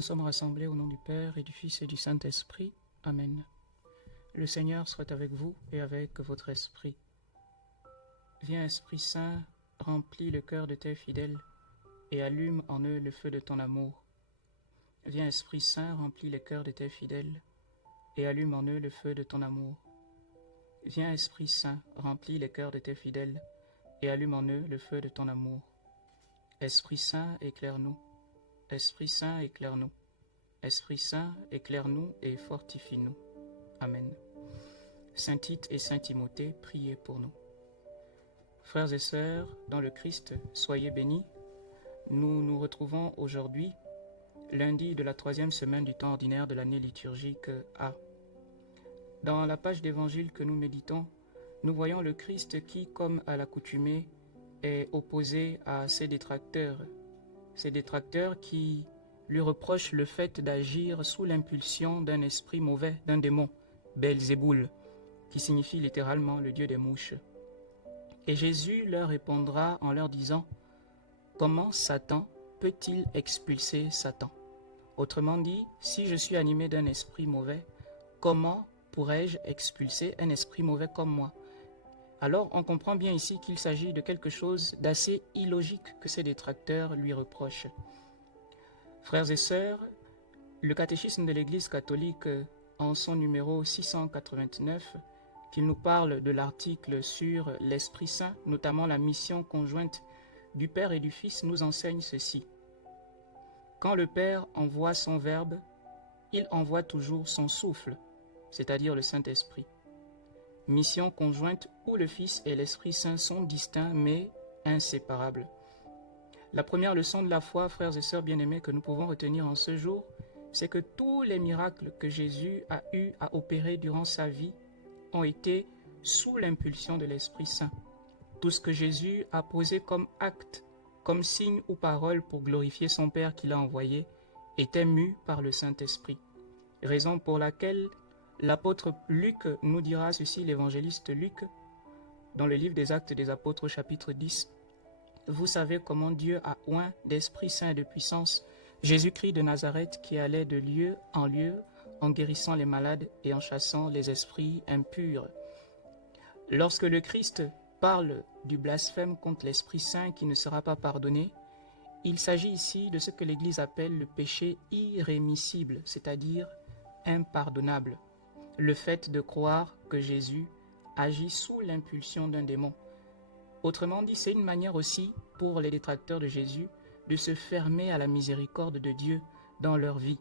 Nous sommes rassemblés au nom du Père et du Fils et du Saint-Esprit. Amen. Le Seigneur soit avec vous et avec votre esprit. Viens, Esprit Saint, remplis le cœur de tes fidèles et allume en eux le feu de ton amour. Viens, Esprit Saint, remplis le cœur de tes fidèles et allume en eux le feu de ton amour. Viens, Esprit Saint, remplis le cœur de tes fidèles et allume en eux le feu de ton amour. Esprit Saint, éclaire-nous. Esprit Saint, éclaire-nous. Esprit Saint, éclaire-nous et fortifie-nous. Amen. Saint Tite et Saint Timothée, priez pour nous. Frères et sœurs, dans le Christ, soyez bénis. Nous nous retrouvons aujourd'hui, lundi de la 3e semaine du temps ordinaire de l'année liturgique A. Dans la page d'évangile que nous méditons, nous voyons le Christ qui, comme à l'accoutumée, est opposé à ses détracteurs qui lui reprochent le fait d'agir sous l'impulsion d'un esprit mauvais, d'un démon, Belzéboul, qui signifie littéralement le dieu des mouches. Et Jésus leur répondra en leur disant « Comment Satan peut-il expulser Satan ?» Autrement dit, si je suis animé d'un esprit mauvais, comment pourrais-je expulser un esprit mauvais comme moi? Alors on comprend bien ici qu'il s'agit de quelque chose d'assez illogique que ses détracteurs lui reprochent. Frères et sœurs, le catéchisme de l'Église catholique, en son numéro 689, qu'il nous parle de l'article sur l'Esprit Saint, notamment la mission conjointe du Père et du Fils, nous enseigne ceci. Quand le Père envoie son Verbe, il envoie toujours son souffle, c'est-à-dire le Saint-Esprit. Mission conjointe où le Fils et l'Esprit Saint sont distincts mais inséparables. La première leçon de la foi, frères et sœurs bien-aimés, que nous pouvons retenir en ce jour, c'est que tous les miracles que Jésus a eu à opérer durant sa vie ont été sous l'impulsion de l'Esprit Saint. Tout ce que Jésus a posé comme acte, comme signe ou parole pour glorifier son Père qui l'a envoyé, était mu par le Saint-Esprit. Raison pour laquelle l'apôtre Luc nous dira ceci, l'évangéliste Luc, dans le livre des Actes des Apôtres, chapitre 10. Vous savez comment Dieu a oint d'Esprit Saint et de puissance Jésus-Christ de Nazareth qui allait de lieu en lieu en guérissant les malades et en chassant les esprits impurs. Lorsque le Christ parle du blasphème contre l'Esprit Saint qui ne sera pas pardonné, il s'agit ici de ce que l'Église appelle le péché irrémissible, c'est-à-dire impardonnable. Le fait de croire que Jésus agit sous l'impulsion d'un démon. Autrement dit, c'est une manière aussi pour les détracteurs de Jésus de se fermer à la miséricorde de Dieu dans leur vie.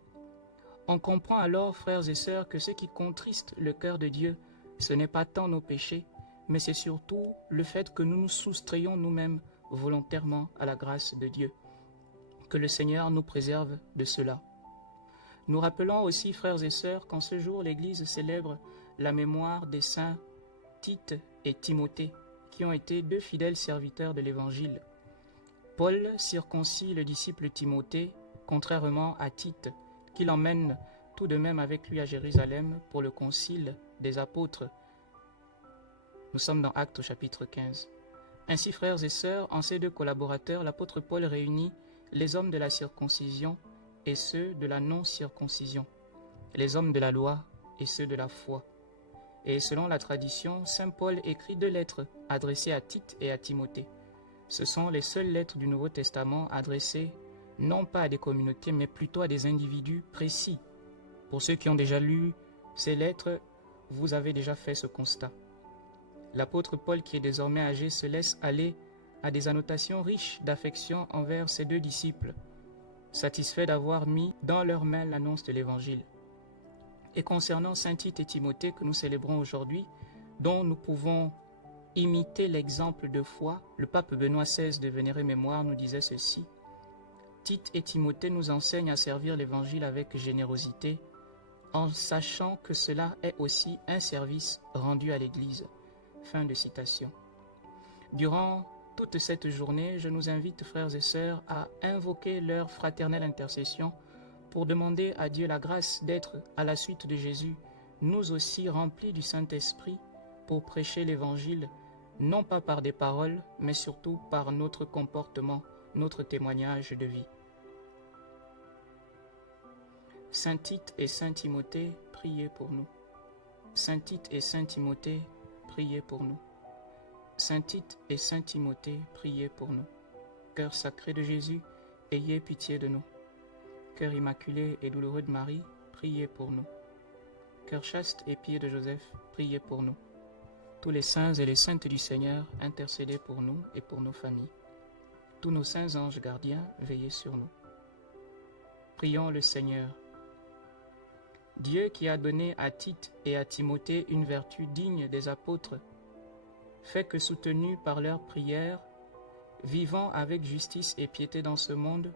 On comprend alors, frères et sœurs, que ce qui contriste le cœur de Dieu, ce n'est pas tant nos péchés, mais c'est surtout le fait que nous nous soustrayons nous-mêmes volontairement à la grâce de Dieu. Que le Seigneur nous préserve de cela. Nous rappelons aussi, frères et sœurs, qu'en ce jour, l'Église célèbre la mémoire des saints Tite et Timothée, qui ont été deux fidèles serviteurs de l'Évangile. Paul circoncis le disciple Timothée, contrairement à Tite, qui l'emmène tout de même avec lui à Jérusalem pour le concile des apôtres. Nous sommes dans Actes au chapitre 15. Ainsi, frères et sœurs, en ces deux collaborateurs, l'apôtre Paul réunit les hommes de la circoncision et ceux de la non-circoncision, les hommes de la loi et ceux de la foi. Et selon la tradition, saint Paul écrit 2 lettres adressées à Tite et à Timothée. Ce sont les seules lettres du Nouveau Testament adressées non pas à des communautés, mais plutôt à des individus précis. Pour ceux qui ont déjà lu ces lettres, vous avez déjà fait ce constat. L'apôtre Paul, qui est désormais âgé, se laisse aller à des annotations riches d'affection envers ses 2 disciples, satisfaits d'avoir mis dans leurs mains l'annonce de l'Évangile. Et concernant saint Tite et Timothée que nous célébrons aujourd'hui, dont nous pouvons imiter l'exemple de foi, le pape Benoît XVI de vénérée mémoire nous disait ceci. Tite et Timothée nous enseignent à servir l'Évangile avec générosité, en sachant que cela est aussi un service rendu à l'Église. Fin de citation. Durant toute cette journée, je nous invite, frères et sœurs, à invoquer leur fraternelle intercession pour demander à Dieu la grâce d'être, à la suite de Jésus, nous aussi remplis du Saint-Esprit pour prêcher l'Évangile, non pas par des paroles, mais surtout par notre comportement, notre témoignage de vie. Saint Tite et Saint Timothée, priez pour nous. Saint Tite et Saint Timothée, priez pour nous. Saint Tite et Saint Timothée, priez pour nous. Cœur sacré de Jésus, ayez pitié de nous. Cœur immaculé et douloureux de Marie, priez pour nous. Cœur chaste et pieux de Joseph, priez pour nous. Tous les saints et les saintes du Seigneur, intercédez pour nous et pour nos familles. Tous nos saints anges gardiens, veillez sur nous. Prions le Seigneur. Dieu qui a donné à Tite et à Timothée une vertu digne des apôtres, fait que soutenus par leurs prières, vivant avec justice et piété dans ce monde,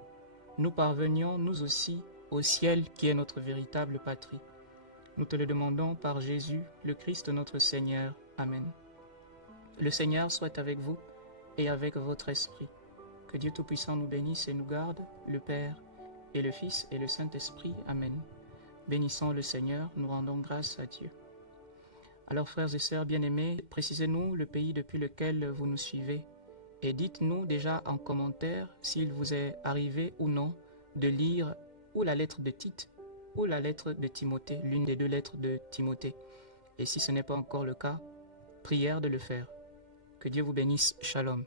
nous parvenions nous aussi au ciel qui est notre véritable patrie. Nous te le demandons par Jésus, le Christ notre Seigneur. Amen. Le Seigneur soit avec vous et avec votre esprit. Que Dieu Tout-Puissant nous bénisse et nous garde, le Père et le Fils et le Saint-Esprit. Amen. Bénissons le Seigneur, nous rendons grâce à Dieu. Alors frères et sœurs bien-aimés, précisez-nous le pays depuis lequel vous nous suivez et dites-nous déjà en commentaire s'il vous est arrivé ou non de lire ou la lettre de Tite ou la lettre de Timothée, l'une des deux lettres de Timothée. Et si ce n'est pas encore le cas, prière de le faire. Que Dieu vous bénisse. Shalom.